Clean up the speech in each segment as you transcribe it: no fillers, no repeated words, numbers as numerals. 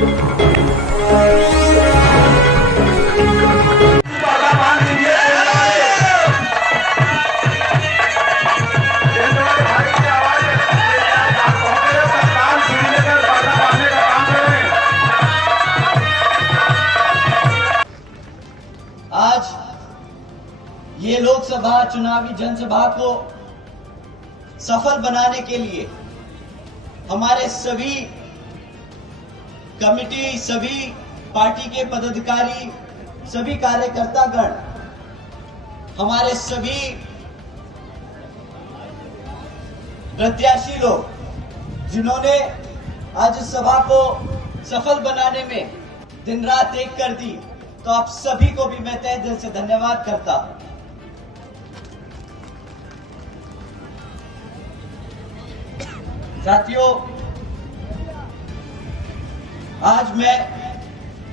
आज ये लोकसभा चुनावी जनसभा को सफल बनाने के लिए हमारे सभी कमिटी, सभी पार्टी के पदाधिकारी, सभी कार्यकर्तागण, हमारे सभी प्रत्याशी लोग जिन्होंने आज इस सभा को सफल बनाने में दिन रात एक कर दी, तो आप सभी को भी मैं तहे दिल से धन्यवाद करता हूं। साथियों, आज मैं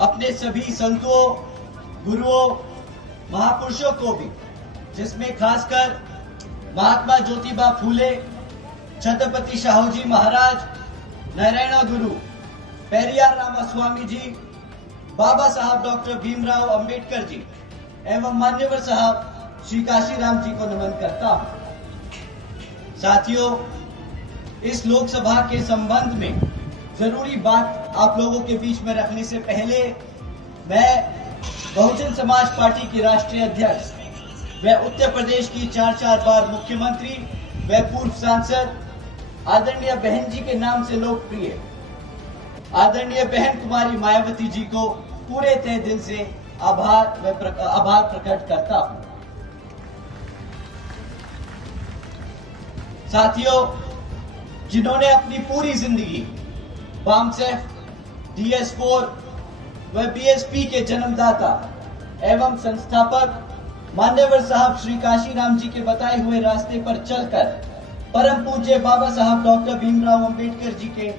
अपने सभी संतों, गुरुओं, महापुरुषों को भी, जिसमें खासकर महात्मा ज्योतिबा फूले, छत्रपति शाहूजी महाराज, नारायण गुरु, पेरियार रामास्वामी जी, बाबा साहब डॉक्टर भीमराव अंबेडकर जी एवं मान्यवर साहब श्री काशीराम जी को नमन करता हूं। साथियों, इस लोकसभा के संबंध में जरूरी बात आप लोगों के बीच में रखने से पहले मैं बहुजन समाज पार्टी की राष्ट्रीय अध्यक्ष व उत्तर प्रदेश की 4 बार मुख्यमंत्री व पूर्व सांसद आदरणीय बहन जी के नाम से लोकप्रिय आदरणीय बहन कुमारी मायावती जी को पूरे तहे दिल से आभार प्रकट करता हूं। साथियों, जिन्होंने अपनी पूरी जिंदगी बामसेफ, DS4 व BSP के जन्मदाता एवं संस्थापक मान्यवर साहब श्री काशीराम जी के बताए हुए रास्ते पर चलकर परम पूज्य बाबा साहब डॉक्टर भीमराव अंबेडकर जी के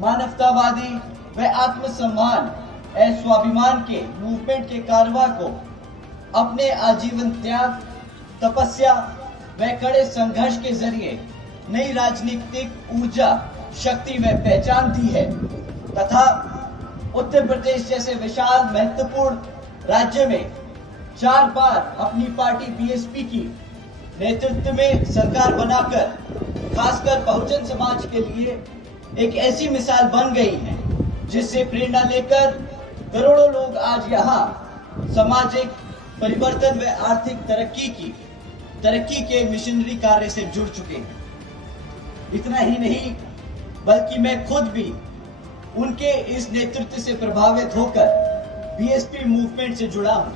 मानवतावादी व आत्मसम्मान एवं स्वाभिमान के मूवमेंट के कारवा को अपने आजीवन त्याग, तपस्या व कड़े संघर्ष के जरिए नई राजनीतिक ऊर्जा, शक्ति व पहचान दी है तथा उत्तर प्रदेश जैसे विशाल महत्वपूर्ण राज्य में 4 बार अपनी पार्टी BSP की नेतृत्व में सरकार बनाकर खासकर बहुजन समाज के लिए एक ऐसी मिसाल बन गई है जिससे प्रेरणा लेकर करोड़ों लोग आज यहाँ सामाजिक परिवर्तन व आर्थिक तरक्की के मिशनरी कार्य से जुड़ चुके हैं। इतना ही नहीं, बल्कि मैं खुद भी उनके इस नेतृत्व से प्रभावित होकर BSP मूवमेंट से जुड़ा हूं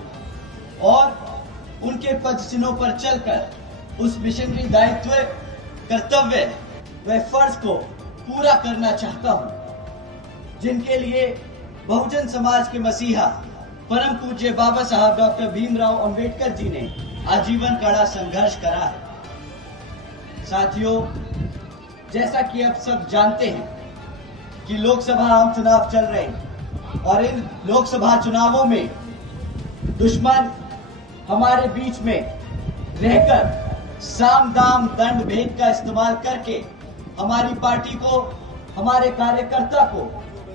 और उनके पद चिन्हों पर चलकर उस मिशनरी दायित्व, कर्तव्य व फर्ज को पूरा करना चाहता हूं, जिनके लिए बहुजन समाज के मसीहा परम पूज्य बाबा साहब डॉक्टर भीमराव अंबेडकर जी ने आजीवन कड़ा संघर्ष करा है। साथियों, जैसा कि आप सब जानते हैं कि लोकसभा आम चुनाव चल रहे हैं और इन लोकसभा चुनावों में दुश्मन हमारे बीच में रहकर साम दाम दंड भेद का इस्तेमाल करके हमारी पार्टी को, हमारे कार्यकर्ता को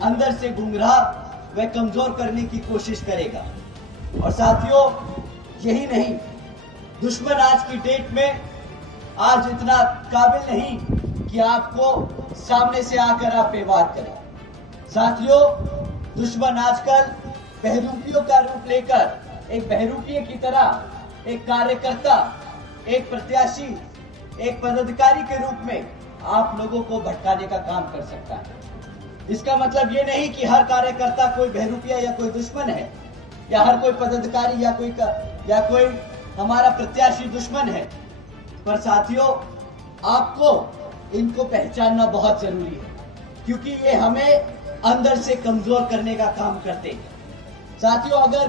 अंदर से गुमराह व कमजोर करने की कोशिश करेगा। और साथियों, यही नहीं, दुश्मन आज की डेट में आज इतना काबिल नहीं कि आपको सामने से आकर आप पे वार करें। साथियों, दुश्मन आजकल बहरूपियों का रूप लेकर एक बहरूपिये की तरह एक कार्यकर्ता, एक प्रत्याशी, एक पदाधिकारी के रूप में आप लोगों को भटकाने का काम कर सकता है। इसका मतलब ये नहीं कि हर कार्यकर्ता कोई बहरूपिया या कोई दुश्मन है, या हर कोई पदाधिकारी या कोई हमारा प्रत्याशी दुश्मन है, पर साथियों, आपको इनको पहचानना बहुत जरूरी है, क्योंकि ये हमें अंदर से कमजोर करने का काम करते हैं। साथियों, अगर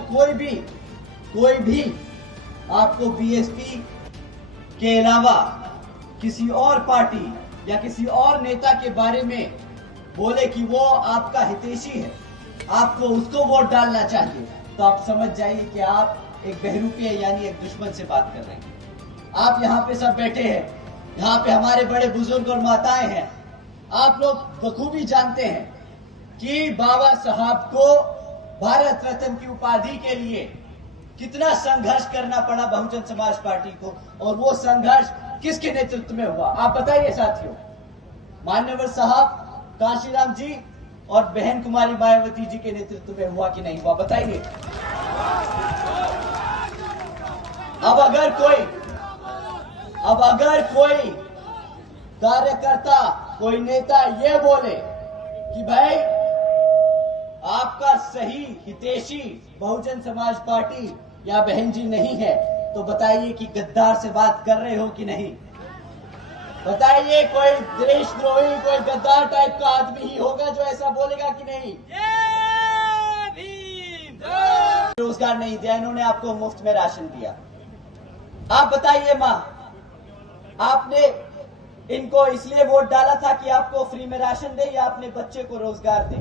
कोई भी आपको BSP के अलावा किसी और पार्टी या किसी और नेता के बारे में बोले कि वो आपका हितैषी है, आपको उसको वोट डालना चाहिए, तो आप समझ जाइए कि आप एक बहरूपिया यानी एक दुश्मन से बात कर रहे हैं। आप यहाँ पे सब बैठे हैं, यहाँ पे हमारे बड़े बुजुर्ग और माताएं हैं, आप लोग बखूबी जानते हैं कि बाबा साहब को भारत रत्न की उपाधि के लिए कितना संघर्ष करना पड़ा बहुजन समाज पार्टी को, और वो संघर्ष किसके नेतृत्व में हुआ आप बताइए साथियों। मान्यवर साहब कांशीराम जी और बहन कुमारी मायावती जी के नेतृत्व में हुआ कि नहीं हुआ बताइए। अब अगर कोई कार्यकर्ता, कोई नेता ये बोले कि भाई आपका सही हितैषी बहुजन समाज पार्टी या बहन जी नहीं है, तो बताइए कि गद्दार से बात कर रहे हो कि नहीं। बताइए कोई देशद्रोही, कोई गद्दार टाइप का आदमी ही होगा जो ऐसा बोलेगा कि नहीं। रोजगार नहीं दिया इन्होंने, आपको मुफ्त में राशन दिया। आप बताइए माँ, आपने इनको इसलिए वोट डाला था कि आपको फ्री में राशन दे या अपने बच्चे को रोजगार दे।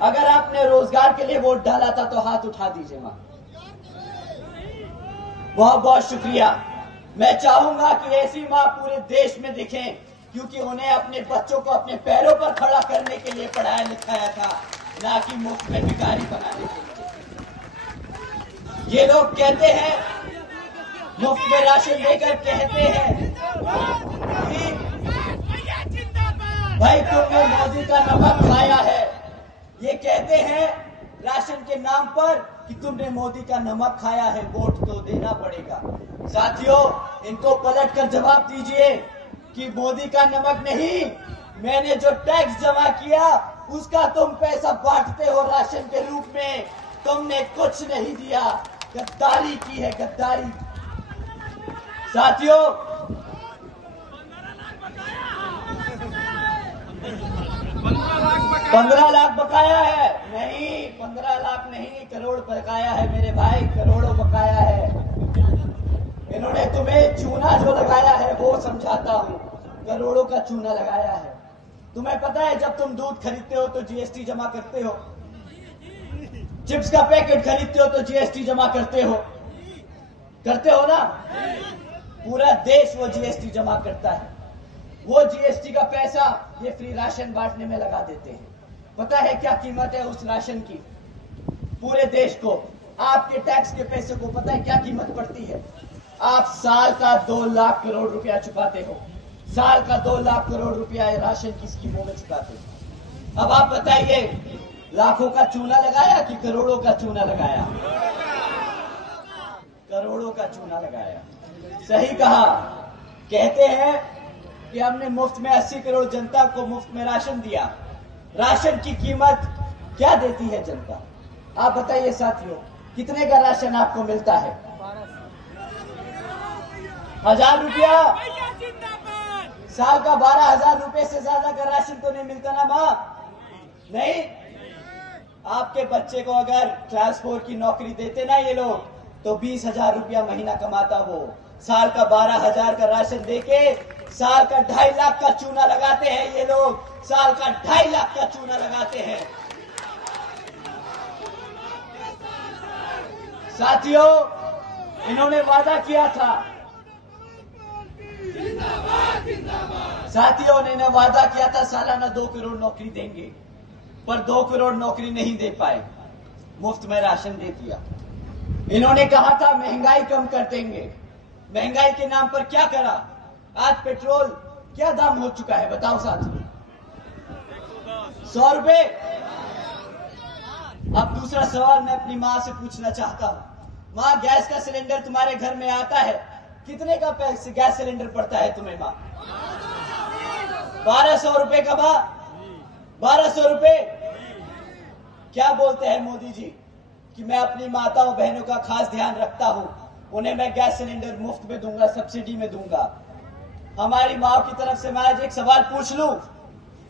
अगर आपने रोजगार के लिए वोट डाला था तो हाथ उठा दीजिए माँ। बहुत बहुत शुक्रिया। मैं चाहूंगा कि ऐसी माँ पूरे देश में दिखें, क्योंकि उन्हें अपने बच्चों को अपने पैरों पर खड़ा करने के लिए पढ़ाया लिखाया था, ना कि मुफ्त में भिखारी बनाने के लिए। ये लोग कहते हैं, मुफ्त में राशन देकर कहते हैं कि भाई तुमने मोदी का नमक खाया है। ये कहते हैं राशन के नाम पर कि तुमने मोदी का नमक खाया है, वोट तो देना पड़ेगा। साथियों, इनको पलटकर जवाब दीजिए कि मोदी का नमक नहीं, मैंने जो टैक्स जमा किया उसका तुम पैसा बांटते हो राशन के रूप में, तुमने कुछ नहीं दिया। गद्दारी की है, गद्दारी। साथियों, 15 लाख बकाया है। नहीं, 15 लाख नहीं, करोड़ बकाया है मेरे भाई, करोड़ों बकाया है। इन्होंने तुम्हें चूना जो लगाया है वो समझाता हूँ, करोड़ों का चूना लगाया है। तुम्हें पता है जब तुम दूध खरीदते हो तो जीएसटी जमा करते हो, चिप्स का पैकेट खरीदते हो तो जीएसटी जमा करते हो ना। पूरा देश वो जीएसटी जमा करता है। वो जीएसटी का पैसा ये फ्री राशन बांटने में लगा देते हैं। पता है क्या कीमत है उस राशन की पूरे देश को? आपके टैक्स के पैसे को पता है क्या कीमत पड़ती है? आप साल का 2 लाख करोड़ रुपया चुकाते हो, साल का 2 लाख करोड़ रुपया राशन की स्कीमों में चुकाते हो। अब आप बताइए, लाखों का चूना लगाया कि करोड़ों का चूना लगाया? करोड़ों का चूना लगाया। सही कहा। कहते हैं कि हमने मुफ्त में 80 करोड़ जनता को मुफ्त में राशन दिया। राशन की कीमत क्या देती है जनता? आप बताइए साथियों, कितने का राशन आपको मिलता है? 1000 रुपया। साल का 12,000 रुपए से ज्यादा का राशन तो नहीं मिलता ना माँ? नहीं। आपके बच्चे को अगर क्लास 4 की नौकरी देते ना ये लोग, तो 20,000 रुपया महीना कमाता वो। साल का 12,000 का राशन देके साल का 2.5 लाख का चूना लगाते हैं ये लोग, साल का 2.5 लाख का चूना लगाते हैं। साथियों, इन्होंने वादा किया था, साथियों ने वादा किया था सालाना 2 करोड़ नौकरी देंगे, पर 2 करोड़ नौकरी नहीं दे पाए, मुफ्त में राशन दे दिया। इन्होंने कहा था महंगाई कम कर देंगे, महंगाई के नाम पर क्या करा? आज पेट्रोल क्या दाम हो चुका है बताओ साथियों? 100 रुपए। अब दूसरा सवाल मैं अपनी माँ से पूछना चाहता हूँ। माँ, गैस का सिलेंडर तुम्हारे घर में आता है, कितने का पैसे गैस सिलेंडर पड़ता है तुम्हें माँ? 1200 रुपए का माँ, 1200 रुपए। क्या बोलते हैं मोदी जी कि मैं अपनी माताओं बहनों का खास ध्यान रखता हूं, उन्हें मैं गैस सिलेंडर मुफ्त में दूंगा, सब्सिडी में दूंगा। हमारी माओ की तरफ से मैं आज एक सवाल पूछ लूं,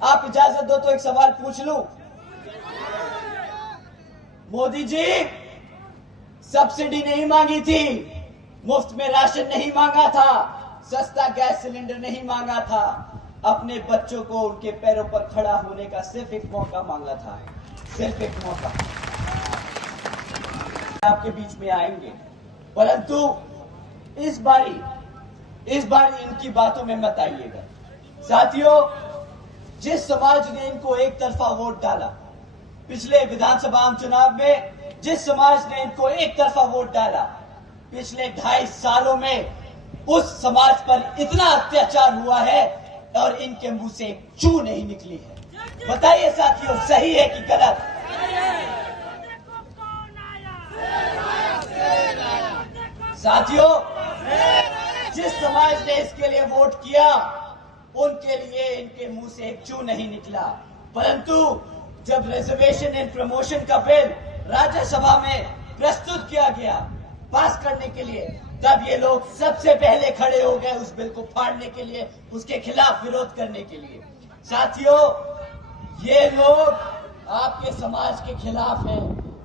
आप इजाजत दो तो एक सवाल पूछ लूं। मोदी जी, सब्सिडी नहीं मांगी थी, मुफ्त में राशन नहीं मांगा था, सस्ता गैस सिलेंडर नहीं मांगा था, अपने बच्चों को उनके पैरों पर खड़ा होने का सिर्फ एक मौका मांगा था, सिर्फ एक मौका। आपके बीच में आएंगे, परंतु इस बारी इनकी बातों में मत आइएगा। साथियों, जिस समाज ने इनको एक तरफा वोट डाला, पिछले विधानसभा चुनाव में जिस समाज ने इनको एक तरफा वोट डाला, पिछले 2.5 सालों में उस समाज पर इतना अत्याचार हुआ है और इनके मुंह से एक चू नहीं निकली है। बताइए साथियों, सही है कि गलत? साथियों, जिस समाज ने इसके लिए वोट किया उनके लिए इनके मुंह से एक चू नहीं निकला। परंतु जब रिजर्वेशन एंड प्रमोशन का बिल राज्यसभा में प्रस्तुत किया गया पास करने के लिए, तब ये लोग सबसे पहले खड़े हो गए उस बिल को फाड़ने के लिए, उसके खिलाफ विरोध करने के लिए। साथियों, ये लोग आपके समाज के खिलाफ हैं।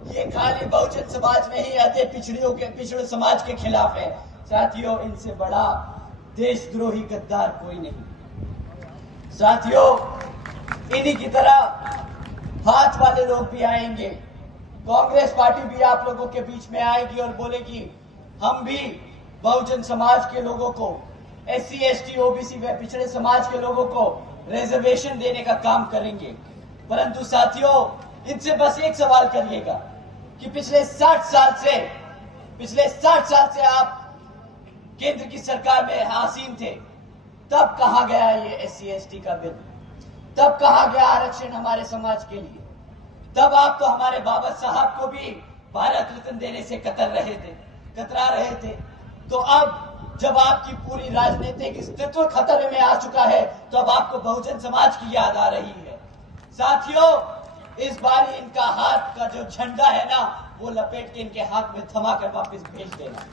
ये खाली बहुजन समाज नहीं आते, पिछड़े समाज के खिलाफ है। साथियों, इनसे बड़ा देशद्रोही गद्दार कोई नहीं। साथियों, इन्हीं की तरह हाथ वाले लोग भी आएंगे। कांग्रेस पार्टी भी आप लोगों के बीच में आएगी और बोलेगी हम भी बहुजन समाज के लोगों को, SC, ST, OBC व पिछड़े समाज के लोगों को रिजर्वेशन देने का काम करेंगे। परंतु साथियों, इनसे बस एक सवाल करिएगा कि पिछले 60 साल से आप केंद्र की सरकार में आसीन थे, तब कहां गया ये SC, ST का बिल? तब कहां गया आरक्षण हमारे समाज के लिए? तब आप तो हमारे बाबा साहब को भी भारत रत्न देने से कतरा रहे थे। तो अब जब आपकी पूरी राजनीतिक अस्तित्व खतरे में आ चुका है, तो अब आपको बहुजन समाज की याद आ रही है। साथियों, इस बार इनका हाथ का जो झंडा है ना, वो लपेट के इनके हाथ में थमा कर वापस भेज देना।